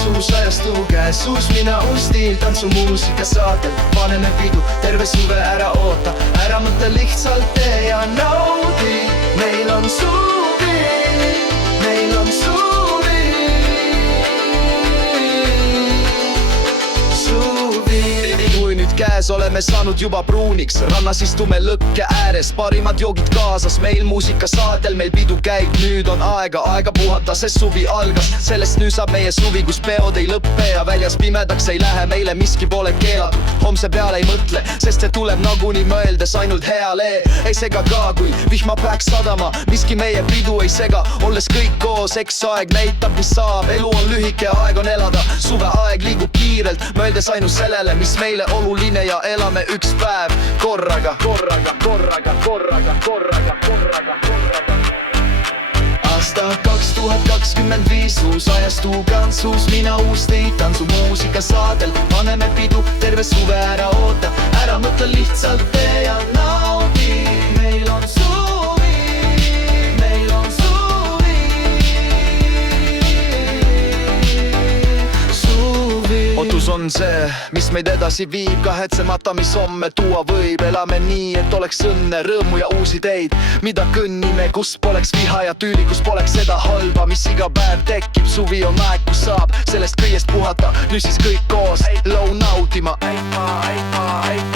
uus ajastu käes, uus mina, uus stiil, tantsumuusika saatel. Paneme pidu, terve suve ära oota, ära mõtle, lihtsalt tee ja naudi. Meil on suvi, meil on suvi. Kui nüüd käes oleme saanud juba pruuniks, rannas istume lõkke ääres, parimad joogid kaasas, meil muusikasaatel, meil pidu käib. Nüüd on aega puhata, sest suvi algas. Sellest nüüd saab meie suvi, kus peod ei lõppe ja väljas pimedaks ei lähe, meile miski pole keelatud. Homse peale ei mõtle, sest see tuleb nagunii, mõeldes ainult heale. Ei sega ka, kui vihma peaks sadama, miski meie pidu ei sega. Olles kõik koos, eks aeg näitab, mis saab. Elu on lühike, aeg on elada, suveaeg liigub kiirelt, mõeldes ainult sellele, mis meile oluline, ja elame üks päev korraga. Aasta 2025, uus ajastu kants, uus mina, uus teid, tantsumuusika saadel. Paneme pidu, terve suve ära oota, ära mõtle, lihtsalt tee ja naudi. Meil on suvi, meil on suvi, suvi. Otus on see, mis meid edasi viib, kahetsemata, mis homme tuua võib. Elame nii, et oleks õnne, rõõmu ja uusi teid, mida kõnnime, kus poleks viha ja tüüli, kus poleks seda halba, mis iga päev tekib. Suvi on aeg, kus saab sellest kõigest puhata, nüüd siis kõik koos loo nautima.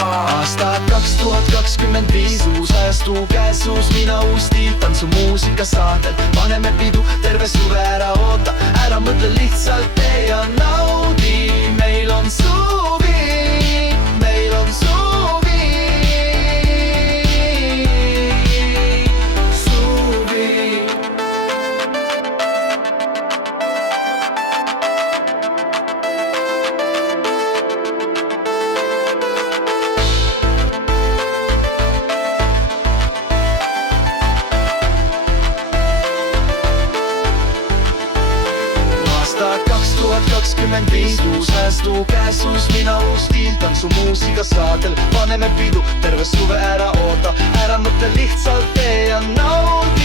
Aasta 2025, uus ajastu käes, uus mina, uus stiil, tantsumuusika saatel. Paneme pidu, terve suve ära oota, ära mõtle, lihtsalt tee ja naudi. Meil on suvi, meil on suvi, suvi. Aasta 2025, uus ajastu käes, uus mina, uus stiil, tantsumuusika saatel. Paneme pidu, terve suve ära oota, ära mõtle, lihtsalt tee ja naudi.